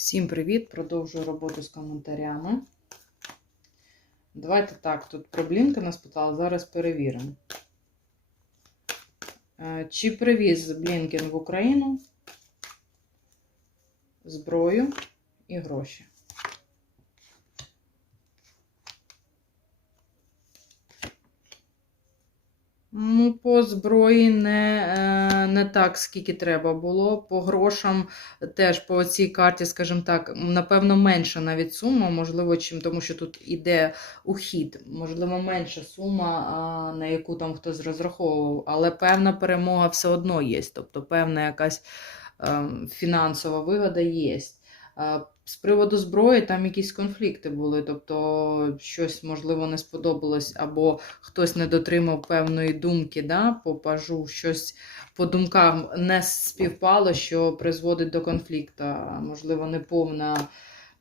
Всім привіт! Продовжую роботу з коментарями. Давайте так, тут про Блінка нас питала, зараз перевіримо. Е, Чи привіз Блінкен в Україну зброю і гроші? Ну, по зброї не, е, не так, скільки треба було. По грошам теж по цій карті, скажімо так, напевно, менша навіть сума, можливо, чим тому що тут іде ухід. Можливо, менша сума, на яку там хтось розраховував, але певна перемога все одно є. Тобто, певна якась е, фінансова вигода є. Е, З приводу зброї там якісь конфлікти були, тобто щось, можливо, не сподобалось, або хтось не дотримав певної думки да, по пажу, щось по думкам не співпало, що призводить до конфлікту. Можливо, неповна,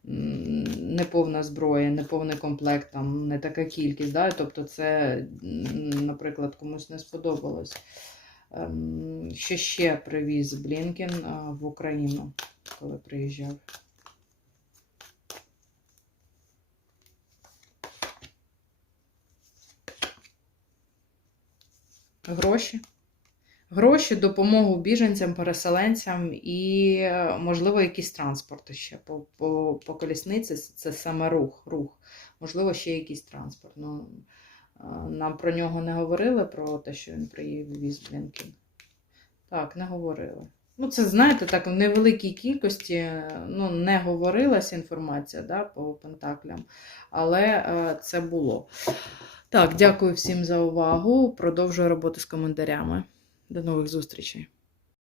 неповна зброя, неповний комплект, там, не така кількість. Да? Тобто, це, наприклад, комусь не сподобалось. Ем, Що ще привіз Блінкен а, в Україну, коли приїжджав? Гроші. Гроші, допомогу біженцям, переселенцям і, е, можливо, якісь транспорти ще. По, по, по колісниці це саме рух, рух. Можливо, ще якийсь транспорт. Ну, е, нам про нього не говорили, про те, що він привіз Блінкін. Так, не говорили. Ну, це, знаєте, так, в невеликій кількості е, ну, не говорилася інформація да, по пентаклям, але це було. Так, дякую всім за увагу. Продовжую роботу з коментарями. До нових зустрічей.